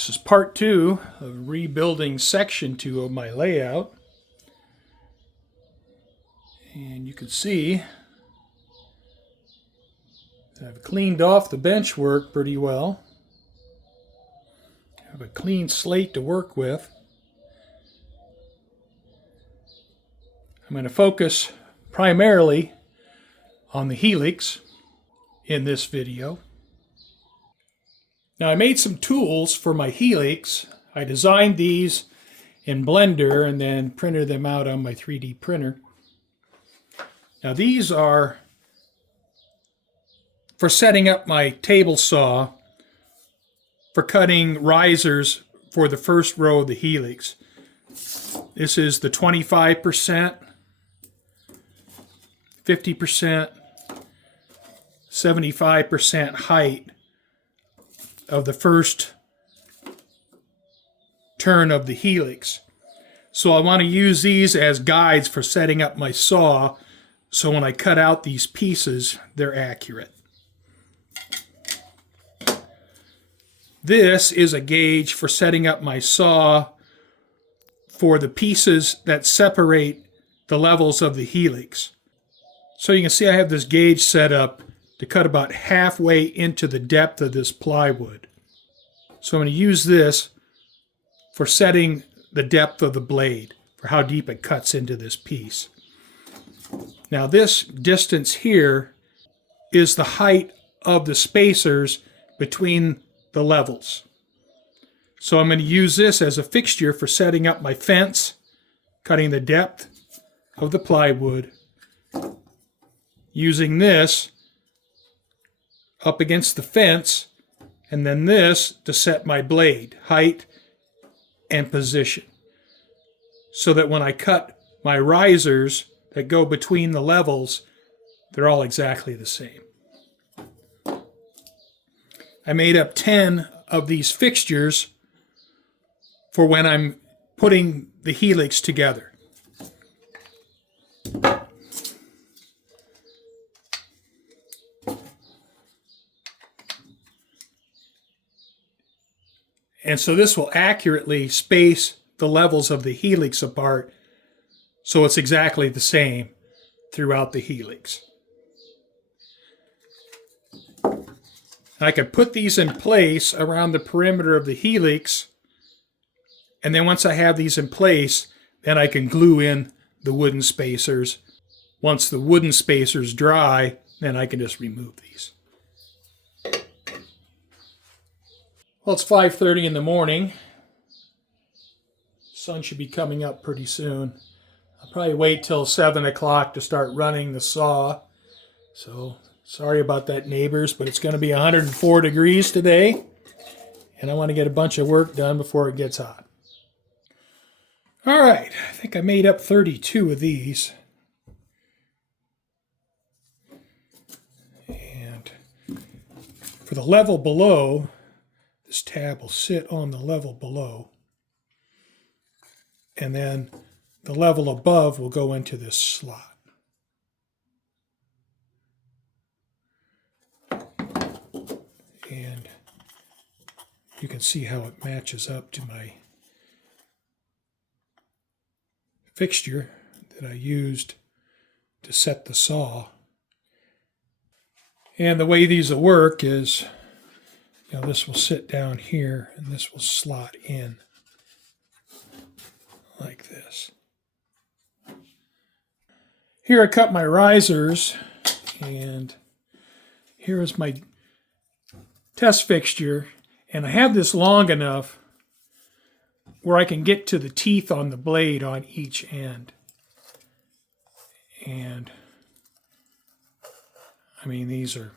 This is part 2 of rebuilding section 2 of my layout. And you can see I've cleaned off the bench work pretty well. I have a clean slate to work with. I'm going to focus primarily on the Helix in this video. Now I made some tools for my Helix. I designed these in Blender and then printed them out on my 3D printer. Now these are for setting up my table saw for cutting risers for the first row of the Helix. This is the 25%, 50%, 75% height of the first turn of the Helix. So I want to use these as guides for setting up my saw, so when I cut out these pieces, they're accurate. This is a gauge for setting up my saw for the pieces that separate the levels of the Helix. So you can see I have this gauge set up to cut about halfway into the depth of this plywood. So I'm going to use this for setting the depth of the blade, for how deep it cuts into this piece. Now this distance here is the height of the spacers between the levels. So I'm going to use this as a fixture for setting up my fence, cutting the depth of the plywood, using this up against the fence, and then this to set my blade height and position, so that when I cut my risers that go between the levels, they're all exactly the same. I made up 10 of these fixtures for when I'm putting the Helix together. And so this will accurately space the levels of the Helix apart, so it's exactly the same throughout the Helix. I can put these in place around the perimeter of the Helix, and then once I have these in place, then I can glue in the wooden spacers. Once the wooden spacers dry, then I can just remove these. Well, it's 5:30 in the morning. Sun should be coming up pretty soon. I'll probably wait till 7 o'clock to start running the saw. So sorry about that, neighbors, but it's going to be 104 degrees today, and I want to get a bunch of work done before it gets hot. All right, I think I made up 32 of these. And for the level below, this tab will sit on the level below, and then the level above will go into this slot. And you can see how it matches up to my fixture that I used to set the saw. And the way these will work is, this will sit down here and this will slot in like this. Here I cut my risers, and here is my test fixture, and I have this long enough where I can get to the teeth on the blade on each end. And I mean, these are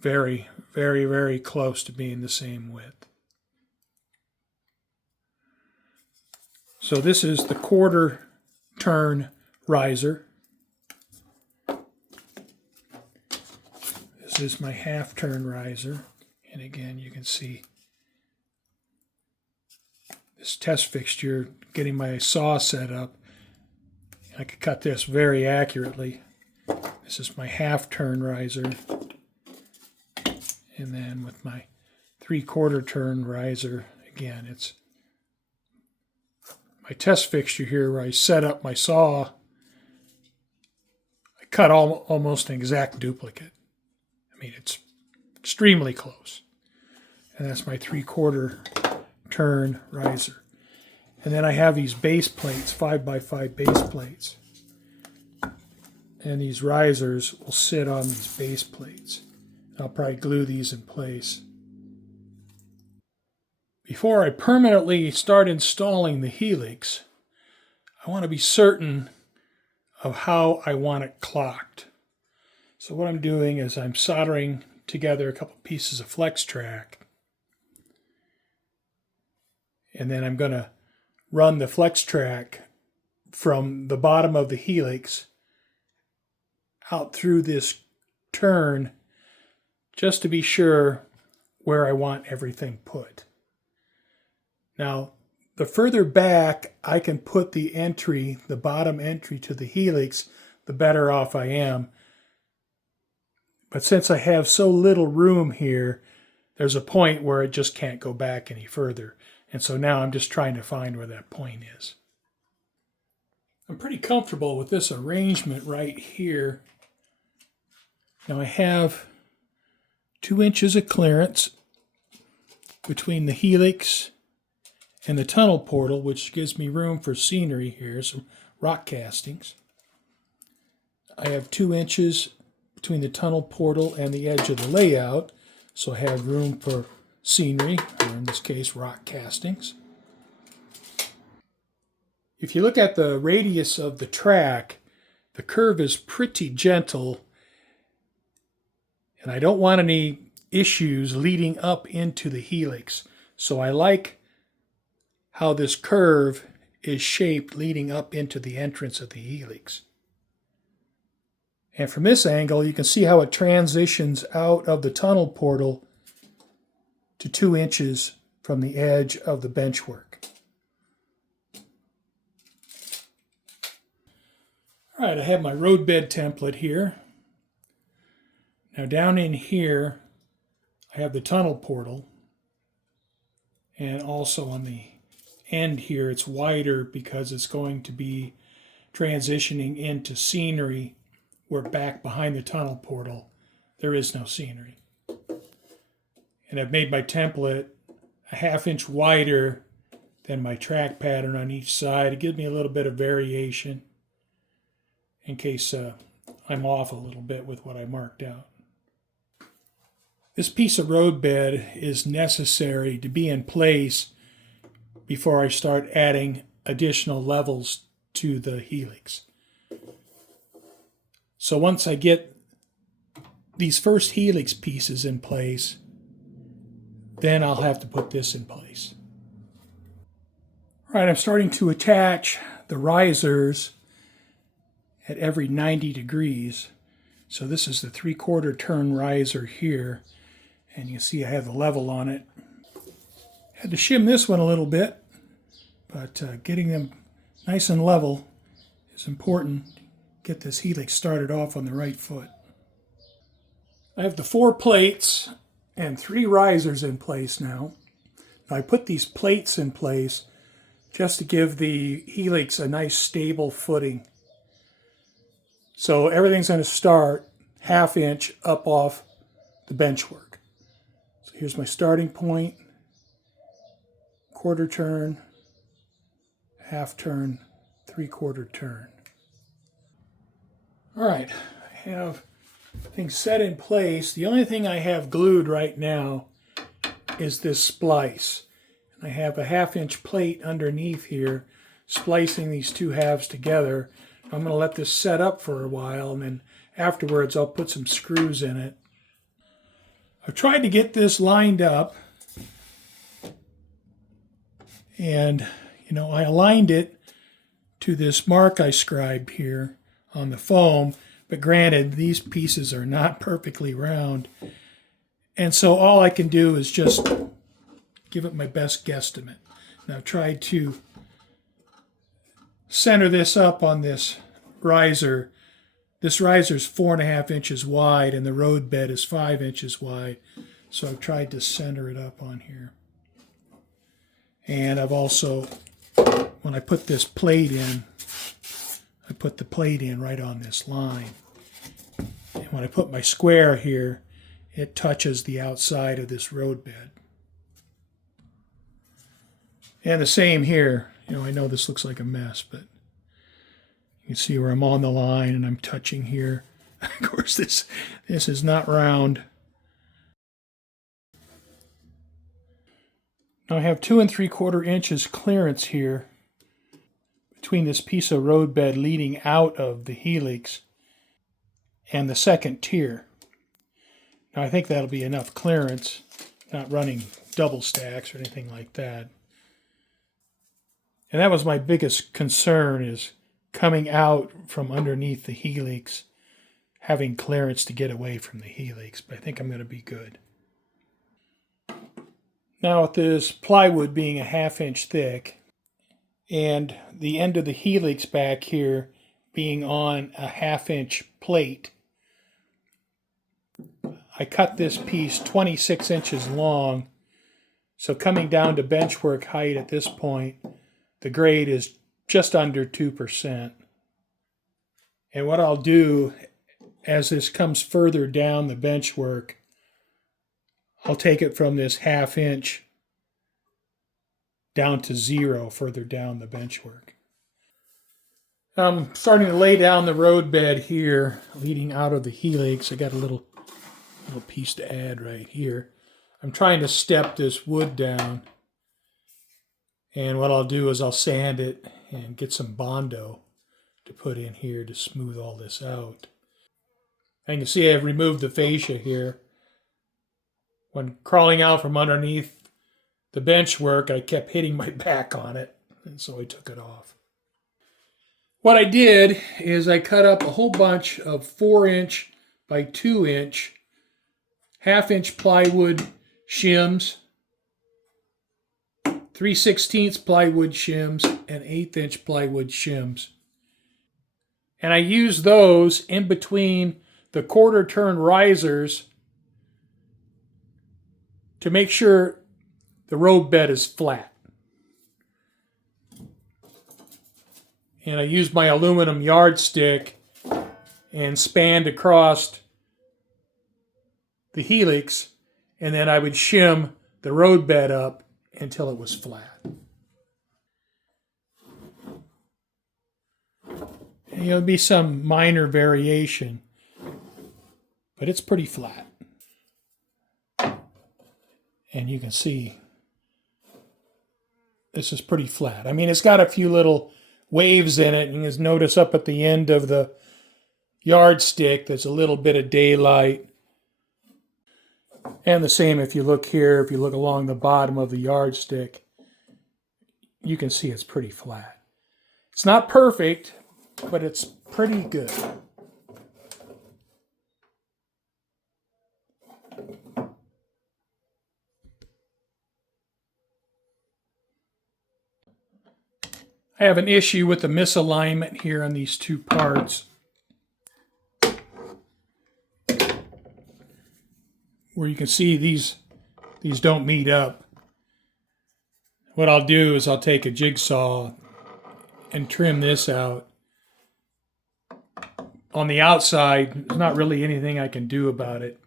very, very, very close to being the same width. So this is the quarter turn riser. This is my half turn riser. And again, you can see this test fixture, getting my saw set up. I could cut this very accurately. This is my half turn riser. And then with my 3/4 turn riser. Again, it's my test fixture here where I set up my saw. I cut almost an exact duplicate. I mean, it's extremely close. And that's my 3/4 turn riser. And then I have these base plates, 5x5 base plates. And these risers will sit on these base plates. I'll probably glue these in place. Before I permanently start installing the Helix, I want to be certain of how I want it clocked. So what I'm doing is I'm soldering together a couple pieces of flex track. And then I'm going to run the flex track from the bottom of the Helix out through this turn just to be sure where I want everything put. Now, the further back I can put the entry, the bottom entry to the Helix, the better off I am. But since I have so little room here, there's a point where it just can't go back any further. And so now I'm just trying to find where that point is. I'm pretty comfortable with this arrangement right here. Now I have 2 inches of clearance between the Helix and the tunnel portal, which gives me room for scenery here, some rock castings. I have 2 inches between the tunnel portal and the edge of the layout, so I have room for scenery, or in this case, rock castings. If you look at the radius of the track, the curve is pretty gentle, and I don't want any issues leading up into the Helix. So I like how this curve is shaped leading up into the entrance of the Helix. And from this angle, you can see how it transitions out of the tunnel portal to 2 inches from the edge of the benchwork. All right, I have my roadbed template here. Now down in here, I have the tunnel portal. And also on the end here, it's wider because it's going to be transitioning into scenery, where back behind the tunnel portal, there is no scenery. And I've made my template a 1/2 inch wider than my track pattern on each side. It gives me a little bit of variation in case I'm off a little bit with what I marked out. This piece of roadbed is necessary to be in place before I start adding additional levels to the Helix. So once I get these first Helix pieces in place, then I'll have to put this in place. All right, I'm starting to attach the risers at every 90 degrees. So this is the 3/4 turn riser here, and you see I have the level on it. Had to shim this one a little bit, but getting them nice and level is important. Get this Helix started off on the right foot. I have the 4 plates and 3 risers in place now. I put these plates in place just to give the Helix a nice stable footing. So everything's going to start 1/2 inch up off the benchwork. So here's my starting point, 1/4 turn, 1/2 turn, 3/4 turn. All right, I have things set in place. The only thing I have glued right now is this splice. And I have a 1/2 inch plate underneath here, splicing these 2 halves together. I'm going to let this set up for a while, and then afterwards I'll put some screws in it. I've tried to get this lined up, and I aligned it to this mark I scribed here on the foam, but granted, these pieces are not perfectly round, and so all I can do is just give it my best guesstimate. And I've tried to center this up on this riser. This riser is 4.5 inches wide, and the road bed is 5 inches wide. So I've tried to center it up on here. And I've also, when I put this plate in, I put the plate in right on this line. And when I put my square here, it touches the outside of this roadbed. And the same here. You know, I know this looks like a mess, but you can see where I'm on the line and I'm touching here. Of course, this is not round. Now I have 2 3/4 inches clearance here between this piece of roadbed leading out of the Helix and the second tier. Now I think that'll be enough clearance, not running double stacks or anything like that. And that was my biggest concern, is coming out from underneath the Helix, having clearance to get away from the Helix, but I think I'm going to be good. Now with this plywood being a 1/2 inch thick and the end of the Helix back here being on a 1/2 inch plate, I cut this piece 26 inches long, so coming down to benchwork height at this point, the grade is just under 2%. And what I'll do as this comes further down the benchwork, I'll take it from this 1/2 inch down to 0 further down the benchwork. I'm starting to lay down the roadbed here leading out of the Helix. I got a little piece to add right here. I'm trying to step this wood down. And what I'll do is I'll sand it and get some Bondo to put in here to smooth all this out. And you can see I've removed the fascia here. When crawling out from underneath the benchwork, I kept hitting my back on it, and so I took it off. What I did is I cut up a whole bunch of 4 inch by 2 inch 1/2 inch plywood shims, 3/16 plywood shims, and 1/8 inch plywood shims. And I use those in between the 1/4 turn risers to make sure the roadbed is flat. And I used my aluminum yardstick and spanned across the Helix, and then I would shim the roadbed up until it was flat. And there'll be some minor variation, but it's pretty flat. And you can see this is pretty flat. I mean, it's got a few little waves in it. You can notice up at the end of the yardstick, there's a little bit of daylight. And the same if you look here, if you look along the bottom of the yardstick, you can see it's pretty flat. It's not perfect, but it's pretty good. I have an issue with the misalignment here on these two parts, where you can see these don't meet up. What I'll do is I'll take a jigsaw and trim this out. On the outside, there's not really anything I can do about it.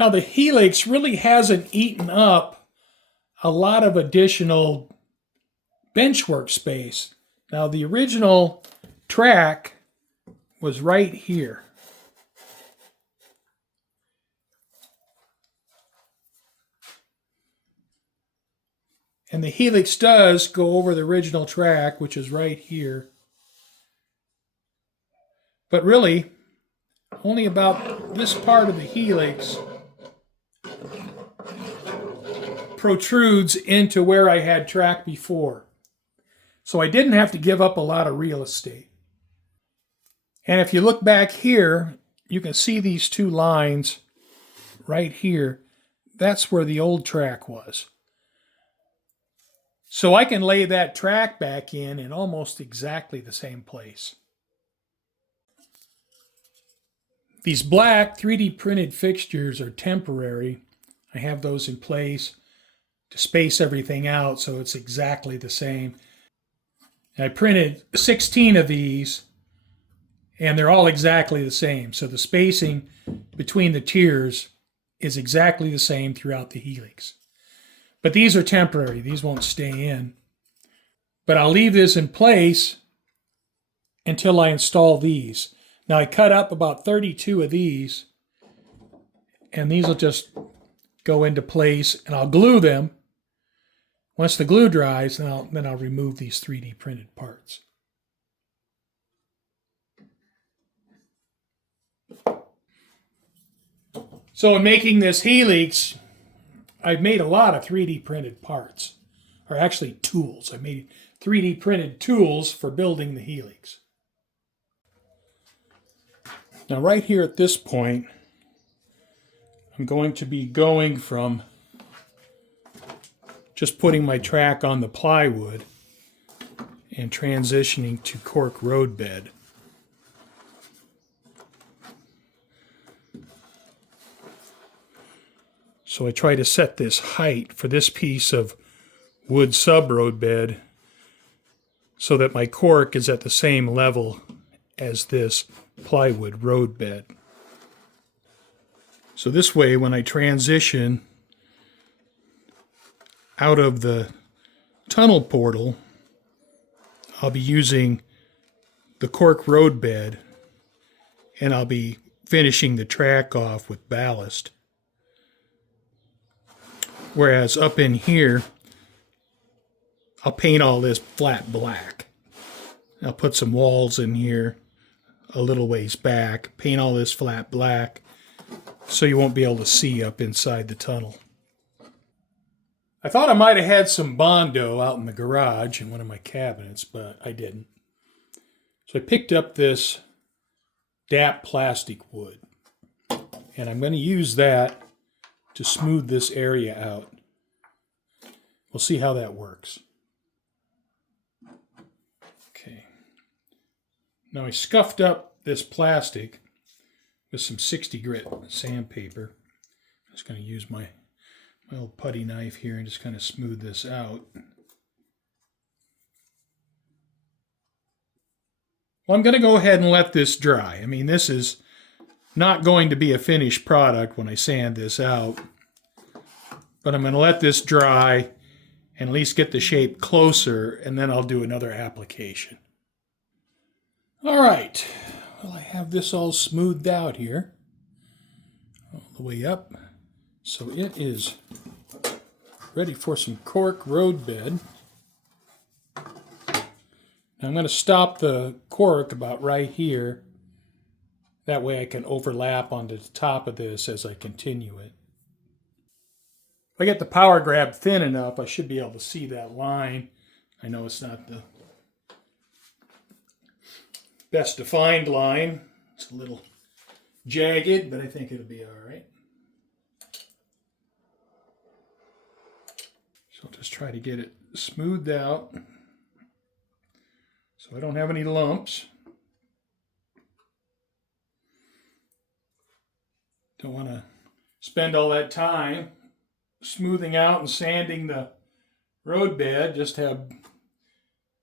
Now the Helix really hasn't eaten up a lot of additional benchwork space. Now the original track was right here. And the Helix does go over the original track, which is right here. But really, only about this part of the Helix protrudes into where I had track before. So I didn't have to give up a lot of real estate. And if you look back here, you can see these two lines right here. That's where the old track was. So I can lay that track back in almost exactly the same place. These black 3D printed fixtures are temporary. I have those in place to space everything out so it's exactly the same. And I printed 16 of these, and they're all exactly the same. So the spacing between the tiers is exactly the same throughout the Helix. But these are temporary. These won't stay in. But I'll leave this in place until I install these. Now I cut up about 32 of these, and these will just go into place, and I'll glue them. Once the glue dries, then I'll remove these 3D printed parts. So in making this Helix, I've made a lot of 3D printed parts, or actually tools. I made 3D printed tools for building the Helix. Now right here at this point, I'm going to be going from just putting my track on the plywood and transitioning to cork roadbed. So I try to set this height for this piece of wood sub roadbed so that my cork is at the same level as this plywood roadbed. So this way, when I transition out of the tunnel portal, I'll be using the cork roadbed, and I'll be finishing the track off with ballast. Whereas up in here, I'll paint all this flat black. I'll put some walls in here a little ways back, paint all this flat black, so you won't be able to see up inside the tunnel. I thought I might have had some Bondo out in the garage in one of my cabinets, but I didn't. So I picked up this DAP plastic wood, and I'm going to use that to smooth this area out. We'll see how that works. Okay. Now I scuffed up this plastic with some 60 grit sandpaper. I'm just going to use my old putty knife here and just kind of smooth this out. Well, I'm going to go ahead and let this dry. I mean, this is not going to be a finished product when I sand this out, but I'm going to let this dry and at least get the shape closer, and then I'll do another application. All right, well, I have this all smoothed out here, all the way up, so it is ready for some cork roadbed. Now I'm going to stop the cork about right here. That way I can overlap onto the top of this as I continue it. If I get the power grab thin enough, I should be able to see that line. I know it's not the best defined line. It's a little jagged, but I think it'll be all right. So I'll just try to get it smoothed out so I don't have any lumps. Don't want to spend all that time smoothing out and sanding the roadbed, just have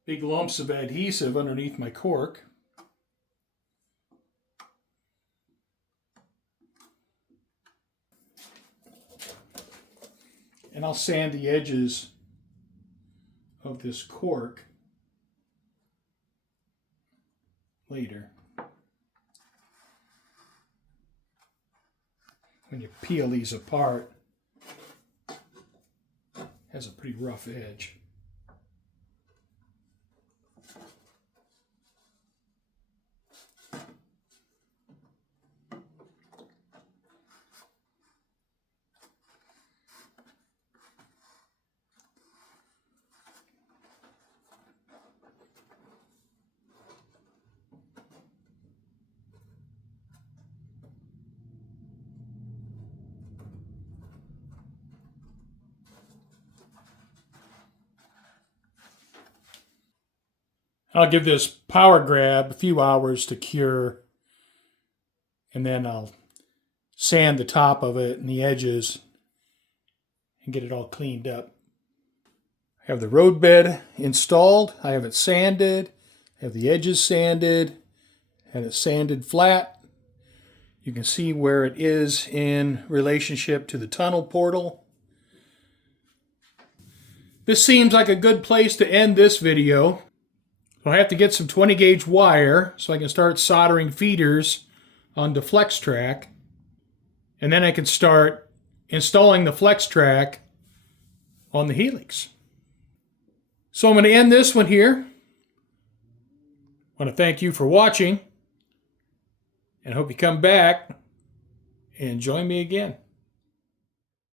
big lumps of adhesive underneath my cork. And I'll sand the edges of this cork later. When you peel these apart, it has a pretty rough edge. I'll give this power grab a few hours to cure, and then I'll sand the top of it and the edges and get it all cleaned up. I have the roadbed installed. I have it sanded. I have the edges sanded. And it's sanded flat. You can see where it is in relationship to the tunnel portal. This seems like a good place to end this video. So I have to get some 20 gauge wire so I can start soldering feeders onto flex track. And then I can start installing the flex track on the Helix. So I'm going to end this one here. I want to thank you for watching, and hope you come back and join me again.